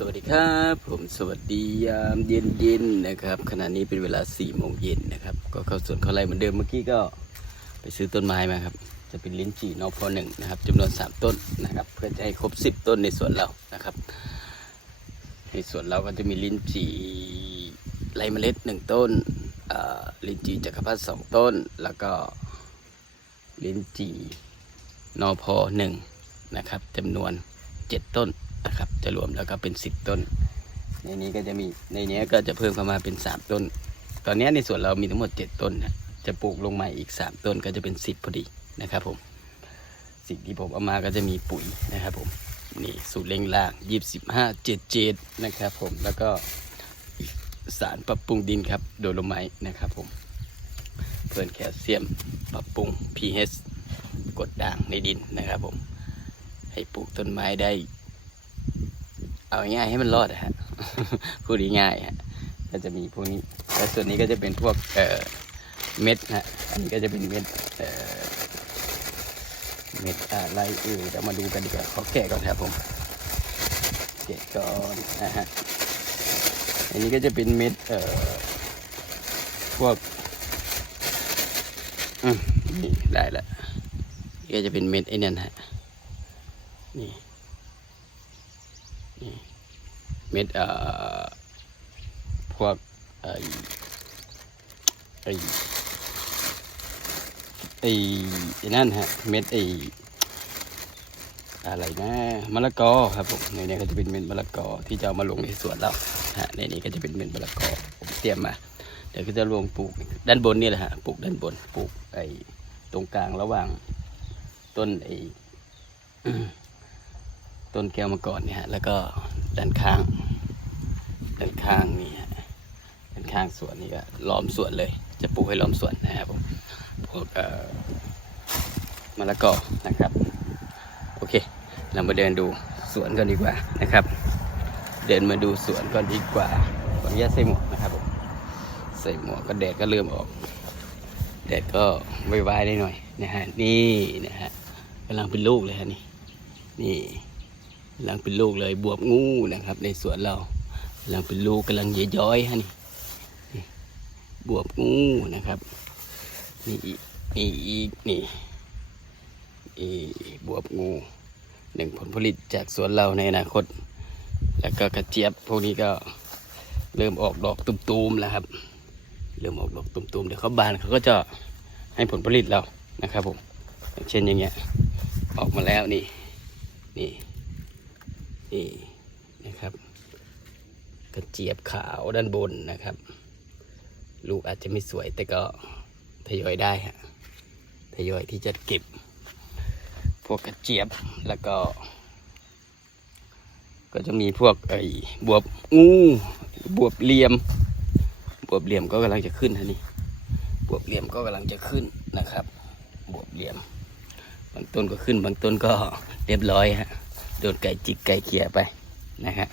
สวัสดีครับ ผมสวัสดียามเย็นๆนะครับขณะนี้เป็นเวลา4ี่โมงเย็นนะครับ ก็เข้าสวนเข้าไร่เหมือนเดิมเมื่อกี้ก็ไปซื้อต้นไม้มาครับ จะเป็นลิ้นจี่นอพอหนึ่งนะครับจำนวน3ต้นนะครับ เพื่อจะให้ครบ10ต้นในสวนเรานะครับ ในสวนเราก็จะมีลิ้นจี่ไรเมล็ดหนึ่งต้นลิ้นจี่จักรพรรดิสองต้น แล้วก็ลิ้นจี่นอพอหนึ่งนะครับจำนวน7ต้น นะครับ จะรวมแล้วก็เป็น10ต้น ในนี้ก็จะมีในนี้ก็จะเพิ่มเข้ามาเป็น3ต้น ตอนนี้ในส่วนเรามีทั้งหมด7ต้นนะจะปลูกลงใหม่อีก3ต้นก็จะเป็น10พอดีนะครับผมสิ่งที่ผมเอามาก็จะมีปุ๋ยนะครับผมนี่สูตรเล่งล่างยี่สิบห้าเจ็ดเจ็ดนะครับผมแล้วก็สารปรับปรุงดินครับโดโลไมต์นะครับผมเพิ่มแคลเซียมปรับปรุง pH กดด่างในดินนะครับผม ให้ปลูกต้นไม้ได้ เอาง่ายๆให้มันรอดนะฮะพูดง่ายฮะก็จะมีพวกนี้แล้วส่วนนี้ก็จะเป็นพวกเอ่อเม็ดฮะอันนี้ก็จะเป็นเม็ดเอ่อเม็ดอะไรเอ่ยเดี๋ยวมาดูกันดีกว่าขอแกะก่อนครับผมแกะก่อนนะฮะอันนี้ก็จะเป็นเม็ดเอ่อพวกอืมนี่ได้ละก็จะเป็นเม็ดไอ้นั่นฮะนี่ เม็ดเอ่อพวกไอ้ไอ้ไอ้นั่นฮะ เม็ดไอ้อะไรนะมะละกอครับผมในนี้ก็จะเป็นเม็ดมะละกอที่จะเอามาลงในสวนเราฮะในนี้ก็จะเป็นเม็ดมะละกอผมเตรียมมา เดี๋ยวก็จะลงปลูกด้านบนนี่แหละฮะปลูกด้านบนปลูกไอ้ตรงกลางระหว่างต้นไอ้ ต้นแก้วมังกรเนี่ยฮะแล้วก็ด้านข้าง ด้านข้างนี่ฮะด้านข้างสวนนี่ก็ล้อมสวนเลย จะปลูกให้ล้อมสวนนะครับผมพวกเอ่อมะละกอนะครับ โอเค เรามาเดินดูสวนกันดีกว่านะครับ เดินมาดูสวนก่อนดีกว่าขออนุญาตใส่หมวกนะครับผมใส่หมวกก็แดดก็เริ่มออกแดดก็ไวๆได้หน่อยนะฮะนี่นะฮะกำลังเป็นลูกเลยฮะนี่นี่ ลังเป็นลูกเลยบวบงูนะครับ ในสวนเรากำลังเป็นลูกกำลังย้อยๆฮะนี่บวบงูนะครับนี่อีกนี่อีกนี่นี่บวบงูหนึ่งผลผลิตจากสวนเราในอนาคต แล้วก็กระเจี๊ยบพวกนี้ก็เริ่มออกดอกตุมๆแล้วครับ เริ่มออกดอกตุมๆเดี๋ยวเขาบานเขาก็จะให้ผลผลิตเรานะครับผมเช่นอย่างเงี้ยออกมาแล้วนี่นี่ นี่นะครับ กระเจี๊ยบขาวด้านบนนะครับ ลูกอาจจะไม่สวยแต่ก็ทยอยได้ฮะทยอยที่จะเก็บ พวกกระเจี๊ยบแล้วก็ ก็จะมีพวกไอ้บวบงูบวบเหลี่ยม บวบเหลี่ยมก็กำลังจะขึ้นฮะนี่บวบเหลี่ยมก็กำลังจะขึ้นนะครับ บวบเหลี่ยม บางต้นก็ขึ้นบางต้นก็เรียบร้อยฮะ โดนไก่จิกไก่เขี่ยไปนะฮะ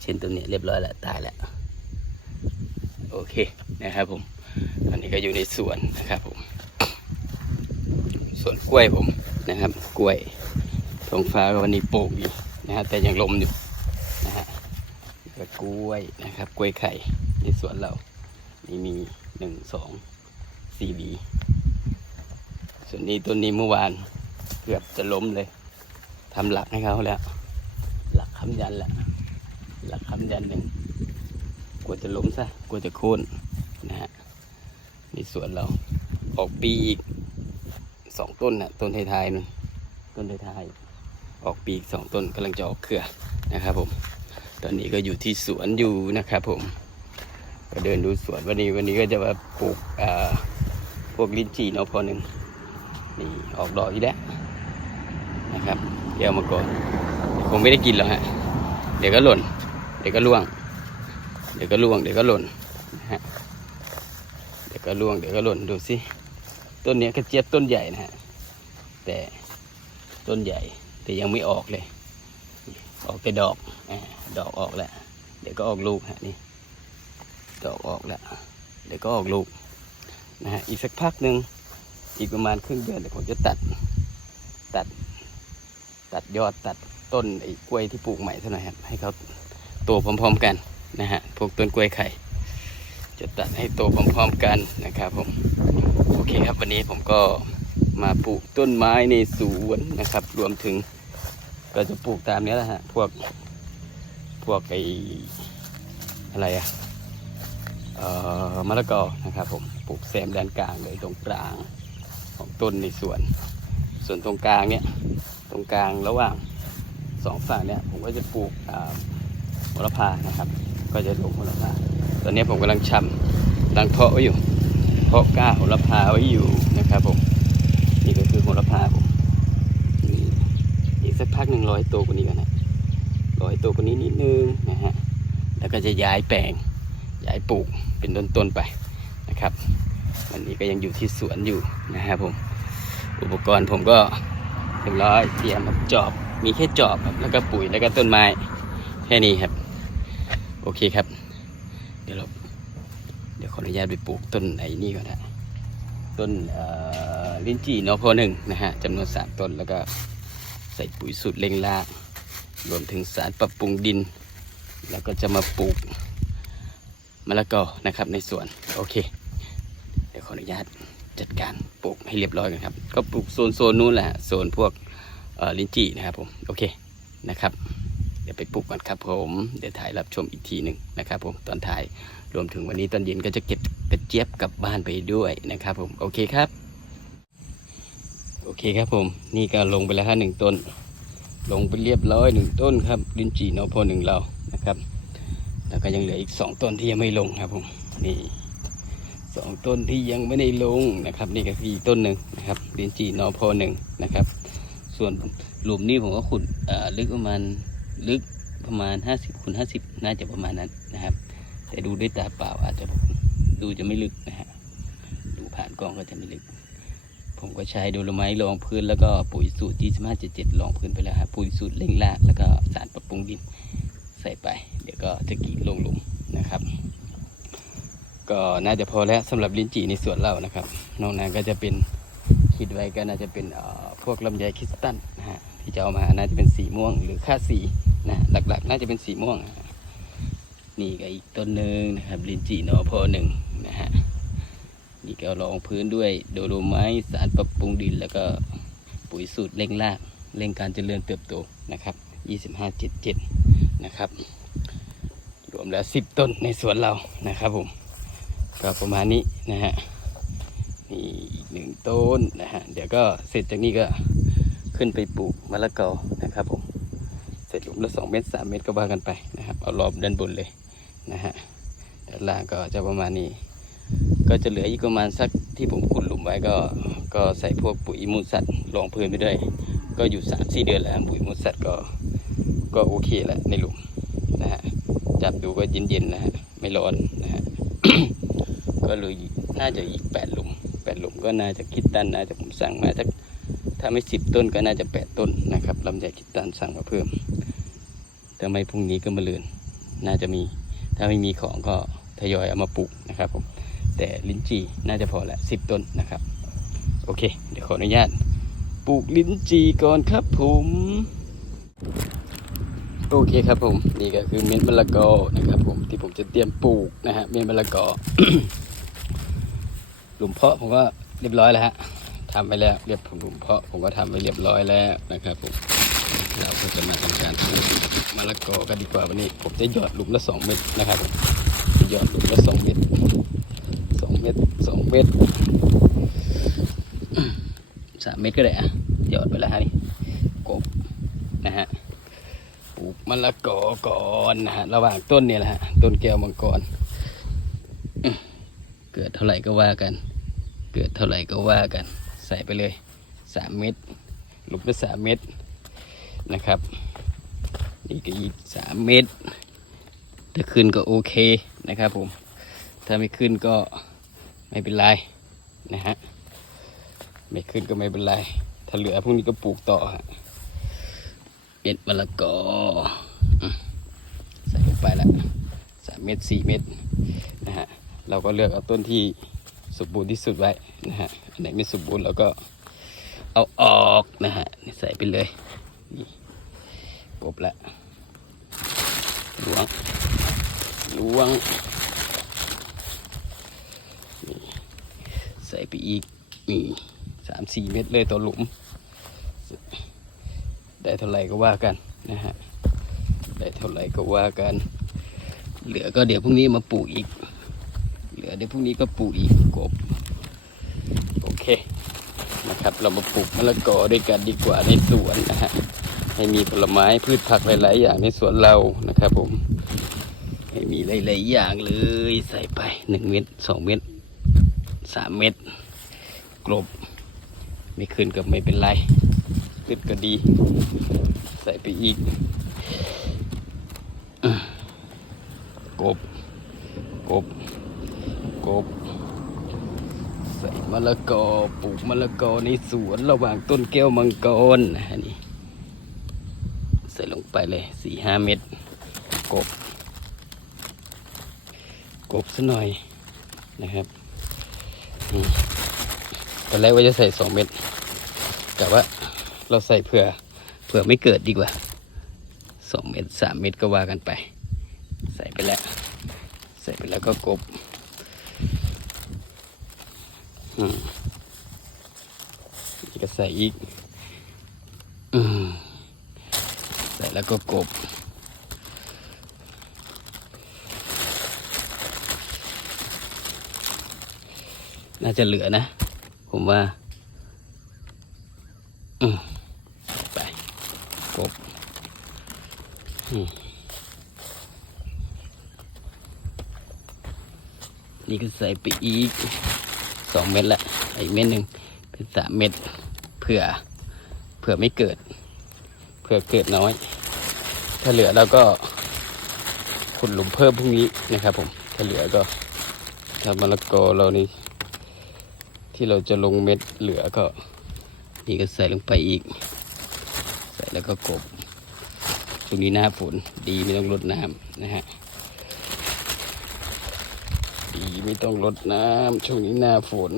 เช่นตัวนี้เรียบร้อยแล้วตายแล้วโอเคนะครับผมอันนี้ก็อยู่ในสวนนะครับผมสวนกล้วยผมนะครับ กล้วยท้องฟ้าวันนี้โปร่งอยู่นะฮะแต่ยังลมอยู่นะฮะกกล้วยนะครับ กล้วยไข่ในสวนเรานี่มีหนึ่งสองสี่บีส่วนนี้ต้นนี้เมื่อวานเกือบจะล้มเลย ทำหลักให้เขาแล้ว หลักคำยันแหละหลักคำยันหนึ่งกลัวจะล้มซะกลัวจะโค่นนะฮะในสวนเรา ออกปีอีกสองต้นนะต้นไทยๆมันต้นไทยๆออกปีอีกสองต้นกำลังจะออกเครือนะครับผม ตอนนี้ก็อยู่ที่สวนอยู่นะครับผม ก็เดินดูสวนวันนี้วันนี้ก็จะมาปลูกอ่าพวกลิ้นจี่เนาะพอหนึ่งนี่ออกดอกอีกแล้วนะครับ เดี๋ยวมาก่อนคงไม่ได้กินหรอกฮะ เดี๋ยวก็หล่น เดี๋ยวก็ล่วง เดี๋ยวก็ล่วง เดี๋ยวก็หล่นฮะ เดี๋ยวก็ล่วง เดี๋ยวก็หล่น ดูสิ ต้นนี้กระเจี๊ยบต้นใหญ่นะฮะ แต่ต้นใหญ่ แต่ยังไม่ออกเลย ออกแต่ดอกอดอกออกแล้ว เดี๋ยวก็ออกลูกฮะนี่ ดอกออกแล้ว เดี๋ยวก็ออกลูกนะฮะ อีกสักพักหนึ่งอีกประมาณครึ่งเดือนเดี๋ยวผมจะตัด ตัด ตัดยอดตัดต้นไอ้กล้วยที่ปลูกใหม่เท่านั้นครับให้เขาโตพร้อมๆกันนะฮะพวกต้นกล้วยไข่ จะตัดให้โตพร้อมๆกันนะครับผมโอเคครับวันนี้ผมก็มาปลูกต้นไม้ในสวนนะครับ รวมถึงก็จะปลูกตามนี้แหละฮะพวกพวกไออะไรอะเอ่อมะละกอนะครับผมปลูกแซมด้านกลางเลยตรงกลางของต้นในสวน ส่วนตรงกลางเนี่ย รงกลางระหว่างสองฝั่งเนี่ยผมก็จะปลูกโหระพานะครับ ก็จะลงโหระพาตอนนี้ผมกำลังชำกำลังเพาะไว้อยู่ เพาะก้าโหระพาไว้อยู่นะครับผมนี่ก็คือโหระพาผมนี่อีกสักพักหนึ่งร้อยตัวกว่านี้กันนะร้อยตัวกว่านี้นิดนึงนะฮะแล้วก็จะย้ายแปลงย้ายปลูกเป็นต้นๆไปนะครับวันนี้ก็ยังอยู่ที่สวนอยู่นะครับผม อุปกรณ์ผมก็ รียบร้อยเตรียมครับจอบมีแค่จอบครับแล้วก็ปุ๋ยแล้วก็ต้นไม้แค่นี้ครับ โอเคครับ เดี๋ยวเราเดี๋ยวขออนุญาตไปปลูกต้นไอ้นี่ก่อนนะต้นลิ้นจี่นอพหนึ่งนะฮะจำนวนสามต้นแล้วก็ใส่ปุ๋ยสูตรเล็งรารวมถึงสารปรับปรุงดิน แล้วก็จะมาปลูกมะละกอนะครับในสวน โอเค เดี๋ยวขออนุญาต จัดการปลูกให้เรียบร้อยกันครับ ก็ปลูกโซนโซนนู้นแหละโซนพวกลิ้นจี่นะครับผมโอเคนะครับ เดี๋ยวไปปลูกกันครับผมเดี๋ยวถ่ายรับชมอีกทีหนึ่งนะครับผมตอนถ่ายรวมถึงวันนี้ตอนเย็นก็จะเก็บกระเจี๊ยบกลับบ้านไปด้วยนะครับผมโอเคครับ โอเคครับผมนี่ก็ลงไปแล้วฮะหนึ่งต้น ลงไปเรียบร้อยหนึ่งต้นครับลิ้นจี่นอพอหนึ่งเรานะครับแล้วก็ยังเหลืออีกสองต้นที่ยังไม่ลงครับผมนี่ สองต้นที่ยังไม่ได้ลงนะครับ นี่ก็คืออีกต้นหนึ่งนะครับลิ้นจีนอพอหนึ่งนะครับ ส่วนหลุมนี้ผมก็ขุดลึกประมาณลึกประมาณห้าสิบคูณห้าสิบน่าจะประมาณนั้นนะครับ แต่ดูด้วยตาเปล่าอาจจะดูจะไม่ลึกนะฮะดูผ่านกล้องก็จะไม่ลึก ผมก็ใช้ดโลไม้รองพื้นแล้วก็ปุ๋ยสูตร2577รองพื้นไปแล้วครับปุ๋ยสูตรเร่งรากแล้วก็สารปรับปรุงดินใส่ไป เดี๋ยวก็จะกรีดลงหลุมนะครับ ก็น่าจะพอแล้วสำหรับลิ้นจี่ในสวนเรานะครับ นอกนั้นก็จะเป็นคิดไว้ก็น่าจะเป็นพวกลำไยคริสตัลนะฮะที่จะเอามาน่าจะเป็นสีม่วงหรือค่าสีนะหลักๆ น่าจะเป็นสีม่วงนี่ก็อีกต้นหนึ่งนะครับลิ้นจี่นอพอหนึ่งนะฮะนี่ก็รองพื้นด้วยโดโลไม้สารปรับปรุงดิน แล้วก็ปุ๋ยสูตรเร่งรากเร่งการเจริญเติบโตนะครับ2577นะครับรวมแล้ว 10 ต้นในสวนเรานะครับผม ก็ประมาณนี้นะฮะนี่อีกหนึ่งต้นนะฮะเดี๋ยวก็เสร็จจากนี้ก็ขึ้นไปปลูกมะละกอนะครับผมเสร็จหลุมละ2เมตร3เมตรก็ว่ากันไปนะครับเอารอบด้านบนเลยนะฮะด้านล่างก็จะประมาณนี้ ก็จะเหลืออีกประมาณสักที่ผมขุดหลุมไว้ก็ก็ใส่พวกปุ๋ยมูลสัตว์รองพื้นไปด้วย ก็อยู่สามสี่เดือนแล้วปุ๋ยมูลสัตว์ก็ก็โอเคแล้วในหลุมนะฮะจับดูก็เย็นๆนะฮะไม่ร้อน ก็เลยน่าจะอีกแปดหลุมแปดหลุมก็น่าจะคิดตันน่าจะผมสั่งมาสักถ้าไม่สิบต้นก็น่าจะแปดต้นนะครับลำไยคิดตันสั่งมาเพิ่มถ้าไม่พรุ่งนี้ก็มาเลือนน่าจะมี ถ้าไม่มีของก็ทยอยเอามาปลูกนะครับผมแต่ลิ้นจี่น่าจะพอละสิบต้นนะครับ โอเค เดี๋ยวขออนุญาตปลูกลิ้นจี่ก่อนครับผมโอเคครับผมนี่ก็คือเม็ดมะละกอนะครับผมที่ผมจะเตรียมปลูกนะฮะเม็ดมะละกอ หลุมเพาะผมก็เรียบร้อยแล้วฮะทำไปแล้วเรียบหลุมเพาะผมก็ทำไปเรียบร้อยแล้วนะครับผมเราก็จะมาทำการปลูกมะละกอกันดีกว่าวันนี้ ผมจะหยอดหลุมละสองเม็ดนะครับผมหยอดหลุมละสองเม็ดสองเม็ดสองเม็ดสามเม็ดก็ได้อะหยอดไปแล้วฮะนี่กบนะฮะปลูกมะละกอก่อนนะฮะระหว่างต้นเนี่ยแหละฮะต้นแก้วมังกร เกิดเท่าไหร่ก็ว่ากัน เกิดเท่าไหร่ก็ว่ากัน ใส่ไปเลยสามเม็ดลุมละสามเม็ดนะครับ นี่ก็อีกสามเม็ดถ้าขึ้นก็โอเคนะครับผม ถ้าไม่ขึ้นก็ไม่เป็นไรนะฮะ ไม่ขึ้นก็ไม่เป็นไร ถ้าเหลือพวกนี้ก็ปลูกต่อฮะเม็ดมะละกอใส่ลงไปละสามเม็ดสี่เม็ดนะฮะ เราก็เลือกเอาต้นที่สมบูรณ์ที่สุดไว้นะฮะอันไหนไม่สมบูรณ์เราก็เอาออกนะฮะใส่ไปเลยนี่กบละล้วงล้วงใส่ไปอีกนี่สามสี่เม็ดเลยต่อหลุม ได้เท่าไหร่ก็ว่ากันนะฮะได้เท่าไหร่ก็ว่ากัน เหลือก็เดี๋ยวพรุ่งนี้มาปลูกอีก ลือเดี๋ยวพรุ่งนี้ก็ปลูกอีกกบโอเคนะครับ เรามาปลูกมะละกอด้วยกันดีกว่าในสวนนะฮะให้มีผลไม้พืชผักหลาย ๆ อย่างในสวนเรานะครับ ผมให้มีหลาย ๆ อย่างเลยใส่ไปหนึ่งเม็ดสองเม็ดสามเม็ดกลบ ไม่ขึ้นก็ไม่เป็นไรขึ้นก็ดี ใส่ไปอีกกบกบ กบ ใส่มะละกอปลูกมะละกอในสวนระหว่างต้นแก้วมังกรนี่ใส่ลงไปเลยสี่ห้าเม็ดกบ กบซะหน่อยนะครับตอนแรกว่าจะใส่สองเม็ดแต่ว่าเราใส่เผื่อเผื่อไม่เกิดดีกว่าสองเม็ดสามเม็ดก็ว่ากันไป ใส่ไปแล้ว ใส่ไปแล้วก็กบอืมนี่ก็ ใส่อีกอืมใส่แล้วก็กบ น่าจะเหลือนะ ผมว่า อืมไป กบ อืมนี่ก็ใส่ไปอีกสองเม็ดละอีกเม็ดหนึ่งเป็นสามเม็ด เผื่อเผื่อไม่เกิด เผื่อเกิดน้อย ถ้าเหลือเราก็ขุดหลุมเพิ่มพรุ่งนี้นะครับ ผม ถ้าเหลือก็ถ้ามะละกอเรานี่ที่เราจะลงเม็ดเหลือก็นี่ก็ใส่ลงไปอีก ใส่แล้วก็กบช่วงนี้หน้าฝนดีไม่ต้องรดน้ำนะฮะดีไม่ต้องรดน้ำช่วงนี้หน้าฝน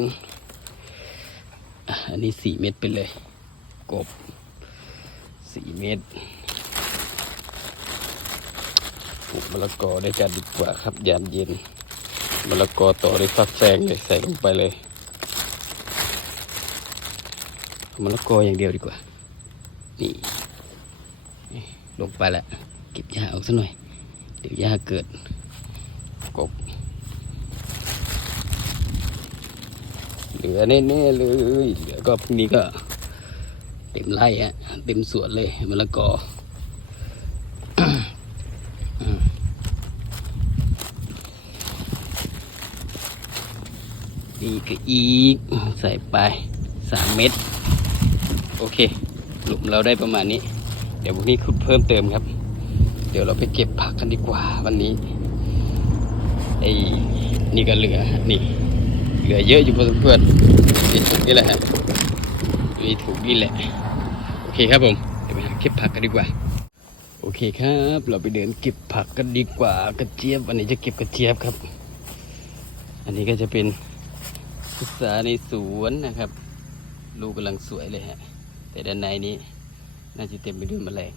อะอันนี้สี่เม็ดไปเลย กบสี่เมตรปลูกมะละกอได้วยกันดีกว่าครับยามเย็นมะละกอต่อด้วยฟักแฟงเลยใส่ลงไปเลยเอามะละกออย่างเดียวดีกว่านี่นี่ ลงไปแล้วเก็บหญ้าออกซะหน่อย เดี๋ยวหญ้าเกิดกบ เหลือแน่ๆเลยเหลือก็พรุ่งนี้ก็ เต็มไร่ฮะเต็มสวนเลยมะละกอนี่ก็อีกใส่ไปสามเม็ดโอเค หลุมเราได้ประมาณนี้ เดี๋ยวพรุ่งนี้ขุดเพิ่มเติมครับ เดี๋ยวเราไปเก็บผักกันดีกว่าวันนี้ไอ้นี่ก็เหลือนี่ เหลือเยอะอยู่พอสมควรนี่ถุงนี่แหละฮะมีถุงนี่แหละ โอเคครับผมเดี๋ยวไปหาเก็บผักกันดีกว่า โอเคครับ เราไปเดินเก็บผักกันดีกว่ากระเจี๊ยบวันนี้จะเก็บกระเจี๊ยบครับ อันนี้ก็จะเป็นพุทราในสวนนะครับ ลูกกำลังสวยเลยฮะ แต่ด้านในนี้น่าจะเต็มไปด้วยแมลง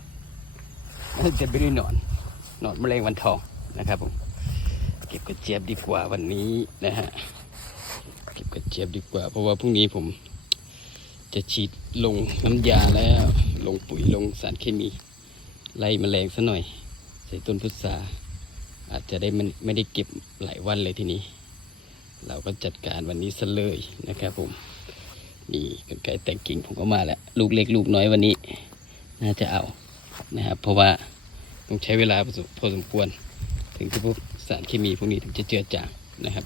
น่าจะเต็มไปด้วยหนอนหนอนแมลงวันทองนะครับผมเก็บกระเจี๊ยบดีกว่าวันนี้นะฮะ ก็บกระเจี๊ยบดีกว่า เพราะว่าพรุ่งนี้ผมจะฉีดลงน้ำยาแล้ว ลงปุ๋ยลงสารเคมี ไล่แมลงซะหน่อย ใส่ต้นพุทราอาจจะได้มันไม่ได้เก็บหลายวันเลยทีนี้ เราก็จัดการวันนี้ซะเลยนะครับผมนี่กันไก่แต่งกิ่งผมก็มาแล้ว ลูกเล็กลูกน้อยวันนี้ น่าจะเอานะครับ เพราะว่าต้องใช้เวลาพอสมพอสมควร ถึงที่พวกสารเคมีพวกนี้ถึงจะเจือจางนะครับ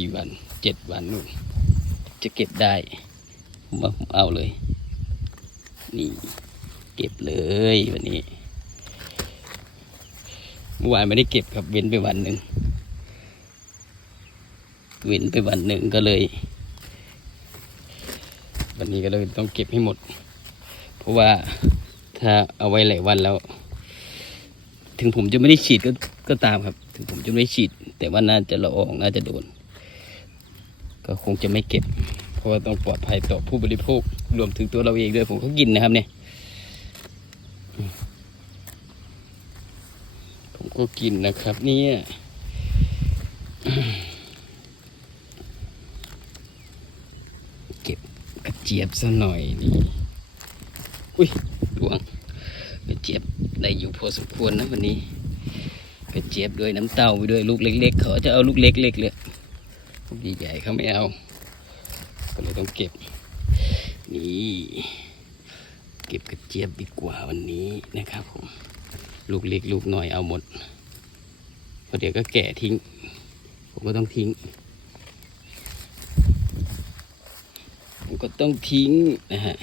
14 วัน 7วันนู่นจะเก็บได้ผมว่าผมเอาเลย นี่ เก็บเลยวันนี้เมื่อวานไม่ได้เก็บครับเว้นไปวันหนึ่งเว้นไปวันหนึ่งก็เลย วันนี้ก็เลยต้องเก็บให้หมด เพราะว่าถ้าเอาไว้หลายวันแล้ว ถึงผมจะไม่ได้ฉีดก็ก็ตามครับ ถึงผมจะไม่ได้ฉีด แต่ว่าน่าจะละอองน่าจะโดน ก็คงจะไม่เก็บ เพราะว่าต้องปลอดภัยต่อผู้บริโภครวมถึงตัวเราเองด้วยผมก็กินนะครับเนี่ยผมก็กินนะครับเนี่ยเก็บกระเจี๊ยบซะหน่อยนี่อุ้ยหลวงกระเจี๊ยบได้อยู่พอสมควรนะวันนี้กระเจี๊ยบด้วยน้ำเต้าไปด้วยลูกเล็ก ๆ เขาจะเอาลูกเล็ก ๆ เลย ใหญ่ๆเขาไม่เอา ก็เลยต้องเก็บ นี่ เก็บกระเจี๊ยบดีกว่าวันนี้นะครับผม ลูกเล็กลูกน้อยเอาหมดเพราะเดี๋ยวก็แก่ทิ้ง ผมก็ต้องทิ้ง ผมก็ต้องทิ้งนะฮะ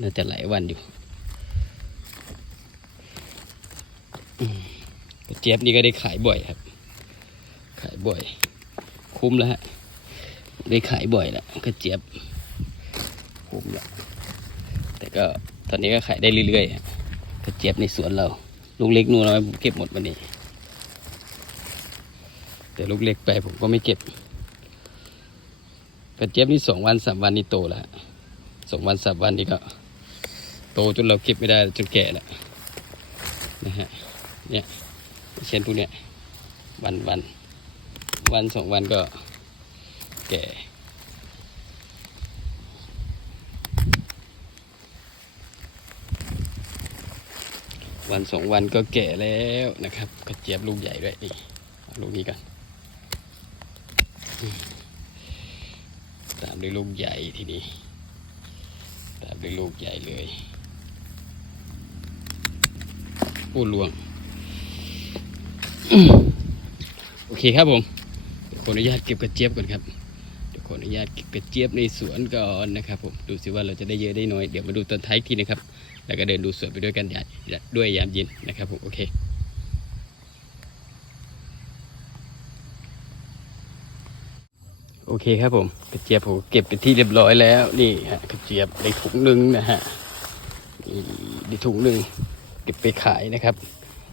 น่าจะหลายวันอยู่กระเจี๊ยบนี่ก็ได้ขายบ่อยครับ ขายบ่อย คุ้มแล้วฮะ ได้ขายบ่อยแล้วกระเจี๊ยบคุ้มแล้วแต่ก็ตอนนี้ก็ขายได้เรื่อยๆฮะกระเจี๊ยบในสวนเรา ลูกเล็กนู่นเราเก็บหมดวันนี้ แต่ลูกเล็กไปผมก็ไม่เก็บ กระเจี๊ยบนี่สองวันสามวันนี่โตแล้วสองวันสามวันนี่ก็ โตจนเราเก็บไม่ได้จนแก่แล้วนะฮะเนี่ยเช่นพวกเนี้ยวันวัน วันสองวันก็แก่วันสองวันก็แก่แล้วนะครับ กระเจี๊ยบลูกใหญ่ด้วยนี่ลูกนี้กันตามด้วยลูกใหญ่ทีนี้ตามด้วยลูกใหญ่เลยโอ้ลวง โอเคครับผม ขออนุญาตเก็บกระเจี๊ยบก่อนครับเดี๋ยวขออนุญาตเก็บกระเจี๊ยบในสวนก่อนนะครับผมดูสิว่าเราจะได้เยอะได้น้อยเดี๋ยวมาดูตอนท้ายทีนะครับ แล้วก็เดินดูสวนไปด้วยกันด้วยยามเย็นนะครับผมโอเคโอเคครับผมกระเจี๊ยบผมเก็บไปที่เรียบร้อยแล้วนี่ฮะกระเจี๊ยบในถุงหนึ่งนะฮะนี่ในถุงหนึ่งเก็บไปขายนะครับ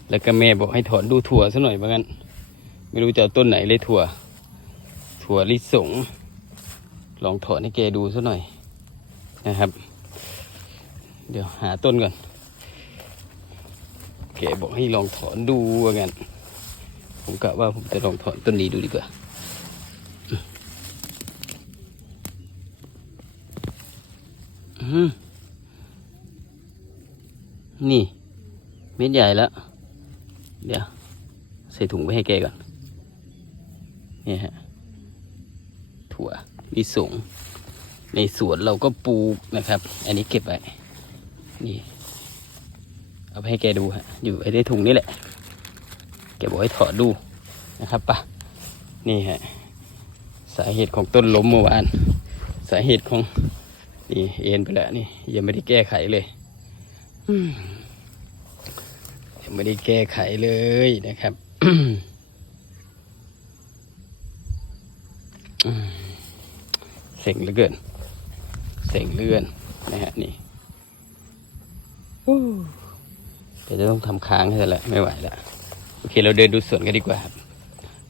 แล้วก็แม่บอกให้ถอนดูถั่วซะหน่อยเหมือนกันไม่รู้จะเอาต้นไหนเลยถั่ว ถั่วลิสง ลองถอนให้แกดูซะหน่อยนะครับ เดี๋ยวหาต้นก่อน แกบอกให้ลองถอนดูว่างั้นผมกะว่าผมจะลองถอนต้นนี้ดูดีกว่าอืมนี่เม็ดใหญ่แล้ว เดี๋ยว ใส่ถุงไปให้แกก่อนเนี่ยฮะ ถั่วลิสงในสวนเราก็ปลูกนะครับ อันนี้เก็บไว้นี่ เอาไปให้แกดูฮะ อยู่ไอ้ในถุงนี่แหละแกบอกให้ถอดดูนะครับปะนี่ฮะ สาเหตุของต้นล้มเมื่อวาน สาเหตุของนี่เอ็นไปแล้วนี่ ยังไม่ได้แก้ไขเลยยังไม่ได้แก้ไขเลยนะครับอืม เส็งเหลือเกิน เส็งเหลือเกินนะฮะนี่อู้เดี๋ยวจะต้องทำค้างให้แล้วไม่ไหวแล้วโอเคเราเดินดูสวนกันดีกว่าครับ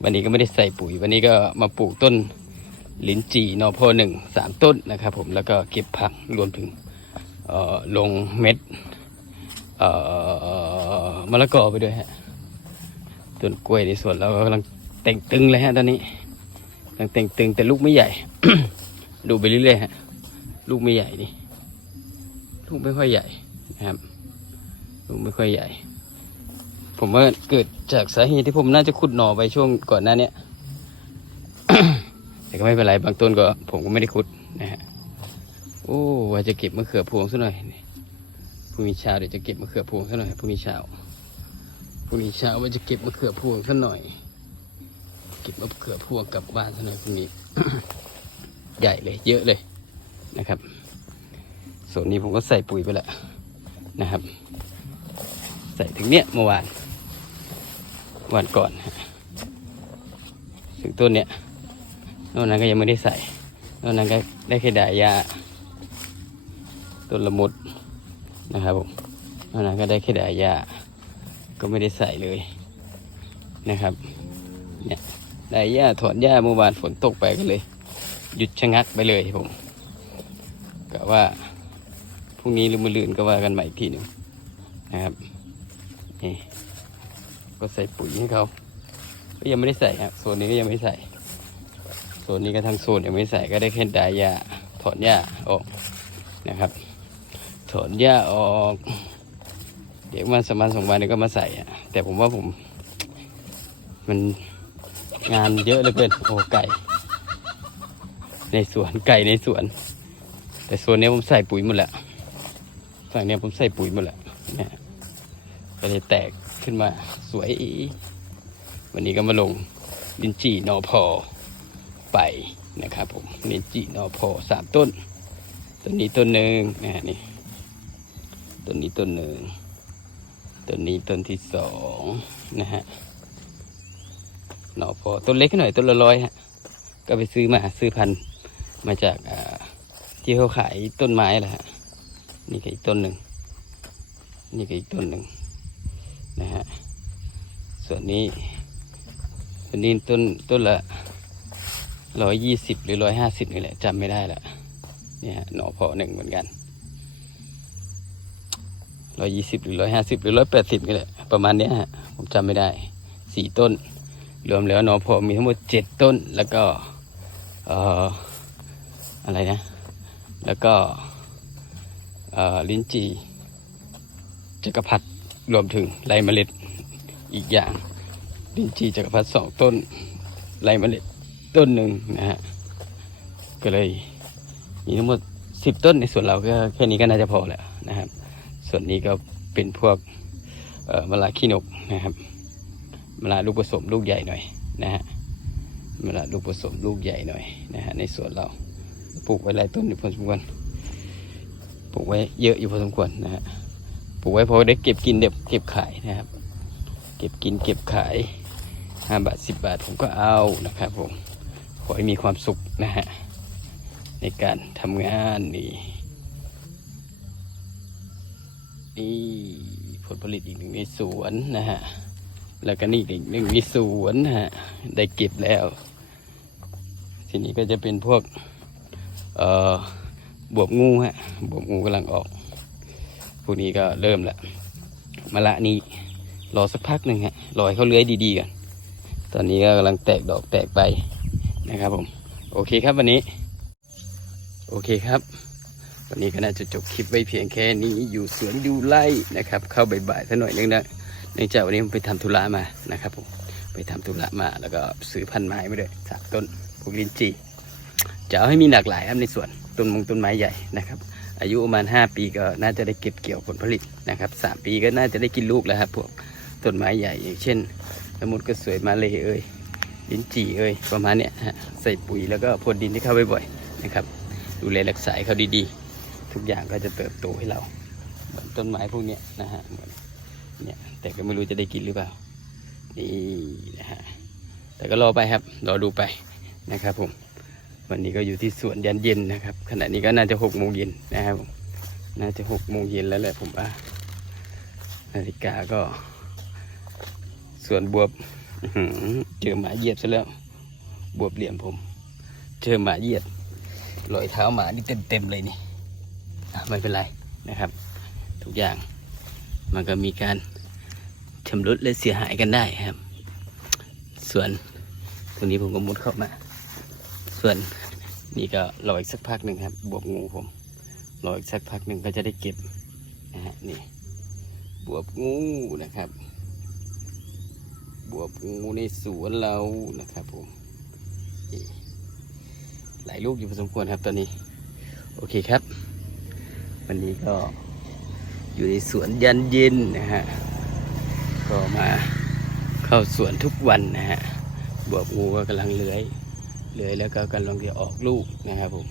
วันนี้ก็ไม่ได้ใส่ปุ๋ย วันนี้ก็มาปลูกต้นลิ้นจี่นอพอหนึ่งสามต้นนะครับผมแล้วก็เก็บผักรวมถึงเอ่อลงเม็ดเอ่อมะละกอไปด้วยฮะต้นกล้วยในสวนเรากำลังแต่งตึงเลยฮะตอนนี้กำลังแต่งตึงแต่ลูกไม่ใหญ่ ดูไปเรื่อยๆฮะลูกไม่ใหญ่นี่ลูกไม่ค่อยใหญ่นะครับ ลูกไม่ค่อยใหญ่ ผมว่าเกิดจากสาเหตุที่ผมน่าจะขุดหน่อไปช่วงก่อนหน้าเนี้ยแต่ก็ไม่เป็นไรบางต้นก็ ผมก็ไม่ได้ขุดนะฮะโอ้ว่าจะเก็บมะเขือพวงซะหน่อยพรุ่งนี้เช้าเดี๋ยวจะเก็บมะเขือพวงซะหน่อยพรุ่งนี้เช้าพรุ่งนี้เช้าว่าจะเก็บมะเขือพวงซะหน่อย เก็บมะเขือพวงกลับบ้านซะหน่อยพรุ่งนี้ ใหญ่เลยเยอะเลยนะครับ ส่วนนี้ผมก็ใส่ปุ๋ยไปแล้วนะครับ ใส่ถึงเนี้ยเมื่อวานวันก่อนถึงต้นเนี้ยนอกนั้นก็ยังไม่ได้ใส่นอกนั้นก็ได้แค่ด่ายาต้นละมุดนะครับผมนอกนั้นก็ได้แค่ด่ายาก็ไม่ได้ใส่เลยนะครับเนี่ยด่ายาถอนหญ้าเมื่อวานฝนตกไปก็เลย หยุดชะงักไปเลยผมกะว่าพรุ่งนี้หรือมะรืนก็ว่ากันใหม่อีกทีหนึ่งนะครับนี่ก็ใส่ปุ๋ยให้เขาก็ยังไม่ได้ใส่ครับโซนนี้ก็ยังไม่ใส่โซนนี้ก็ทั้งโซนยังไม่ใส่ก็ได้แค่ดายาถอนหญ้าออกนะครับ ถอนหญ้าออกเดี๋ยวมาสมานสองวันเดี๋ยวก็มาใส่อะแต่ผมว่าผม มันงานเยอะเหลือเกินโอ้ไก่ ในสวนไก่ในสวน แต่ส่วนนี้ผมใส่ปุ๋ยหมดแล้วฝั่งนี้ผมใส่ปุ๋ยหมดแล้วเนี่ยก็เลยแตกขึ้นมาสวย วันนี้ก็มาลงลินจีนอพอไปนะครับผมลินจีนอพอสามต้นต้นนี้ต้นหนึ่งนะฮะนี่ต้นนี้ต้นหนึ่งต้นนี้ต้นที่สองนะฮะนอพอต้นเล็กหน่อยต้นละร้อยฮะก็ไปซื้อมาซื้อพันธุ มาจากที่เขาขายต้นไม้แหละฮะนี่ก็อีกต้นหนึ่งนี่ก็อีกต้นหนึ่งนะฮะส่วนนี้ส่วนนี้ต้นต้นละร้อยยี่สิบหรือร้อยห้าสิบนี่แหละจำไม่ได้ละเนี่ยหน่อพอหนึ่งเหมือนกันร้อยยี่สิบหรือร้อยห้าสิบหรือร้อยแปดสิบนี่แหละประมาณเนี้ยฮะผมจำไม่ได้สี่ต้น รวมแล้วหน่อพอมีทั้งหมดเจ็ดต้นแล้วก็เอ่อ อะไรนะ แล้วก็ลิ้นจี่จักรพรรดิรวมถึงไรเมล็ดอีกอย่าง ลิ้นจี่จักรพรรดิสองต้นไรเมล็ดต้นหนึ่งนะฮะก็เลยมีทั้งหมดสิบต้นในส่วนเราก็แค่นี้ก็น่าจะพอแล้วนะครับ ส่วนนี้ก็เป็นพวกเมะละขี้นกนะครับมะละลูกผสมลูกใหญ่หน่อยนะฮะมะละลูกผสมลูกใหญ่หน่อยนะฮะในสวนเรา ปลูกไว้หลายต้นอยู่พอสมควรปลูกไว้เยอะอยู่พอสมควรนะฮะปลูกไว้พอได้เก็บกินเด็บเก็บขายนะครับ เก็บกินเก็บขายห้าบาทสิบบาทผมก็เอานะครับผมขอให้มีความสุขนะฮะในการทำงานนี่นี่ผลผลิตอีกหนึ่งในสวนนะฮะแล้วก็นี่อีกหนึ่งในสวนนะฮะได้เก็บแล้ว ทีนี้ก็จะเป็นพวก บวบงูฮะบวบงูกำลังออกพวกนี้ก็เริ่มละมะละนี่รอสักพักหนึ่งฮะรอให้เขาเลื้อยดีๆก่อนตอนนี้ก็กำลังแตกดอกแตกใบนะครับผม โอเคครับวันนี้ โอเคครับ วันนี้ก็น่าจะจบคลิปไว้เพียงแค่นี้อยู่สวนยูไล่นะครับ เข้าบ่ายๆสักหน่อยนึงนะเนื่องจากวันนี้ผมไปทำธุระมานะครับผมไปทำธุระมาแล้วก็ซื้อพันไม้มาด้วยสามต้นพวกลินจี จะเอาให้มีหลากหลายครับในสวนต้นมงต้นไม้ใหญ่นะครับ อายุประมาณ 5 ปีก็น่าจะได้เก็บเกี่ยวผลผลิตนะครับสามปีก็น่าจะได้กินลูกแล้วครับพวกต้นไม้ใหญ่อย่างเช่นสมุนก็สวยมาเลยเอ้ยลินจีเอ้ยประมาณเนี้ยฮะใส่ปุ๋ยแล้วก็พรวนดินที่เข้าบ่อยๆนะครับ ดูแลรักษาเขาดีๆ ทุกอย่างก็จะเติบโตให้เราเหมือนต้นไม้พวกเนี้ยนะฮะเหมือนเนี่ยแต่ก็ไม่รู้จะได้กินหรือเปล่านี่นะฮะแต่ก็รอไปครับรอดูไปนะครับผม วันนี้ก็อยู่ที่สวนยันเย็นนะครับ ขณะนี้ก็น่าจะหกโมงเย็นนะครับ น่าจะหกโมงเย็นแล้วแหละผมว่า นาฬิกาก็ สวนบวบเจอหมาเหยียบซะแล้ว บวบเหลี่ยมผม เจอหมาเหยียบรอยเท้าหมานี่เต็มๆเลยนี่ไม่เป็นไรนะครับ ทุกอย่างมันก็มีการชำรุดและเสียหายกันได้ครับ ส่วนตรงนี้ผมก็มุดเข้ามา ส่วนนี่ก็รออีกสักพักหนึ่งครับ บวบงูผมรออีกสักพักหนึ่งก็จะได้เก็บนะฮะนี่ บวบงูนะครับ บวบงูในสวนเรานะครับผมหลายลูกอยู่พอสมควรครับตอนนี้ โอเคครับ วันนี้ก็อยู่ในสวนยันเย็นนะฮะก็มาเข้าสวนทุกวันนะฮะบวบงูก็กำลังเลื้อย เลยแล้วก็กำลังจะออกลูกนะครับผม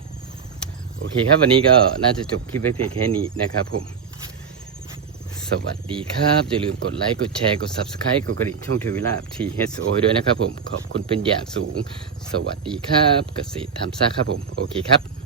โอเคครับวันนี้ก็น่าจะจบคลิปไว้เพียงแค่นี้นะครับผม สวัสดีครับ อย่าลืมกดไลค์ กดแชร์ กด subscribe กดกระดิ่งช่องเทวิลาทีเฮสโอด้วยนะครับผม ขอบคุณเป็นอย่างสูง สวัสดีครับ เกษตรทำซ่าครับผม โอเคครับ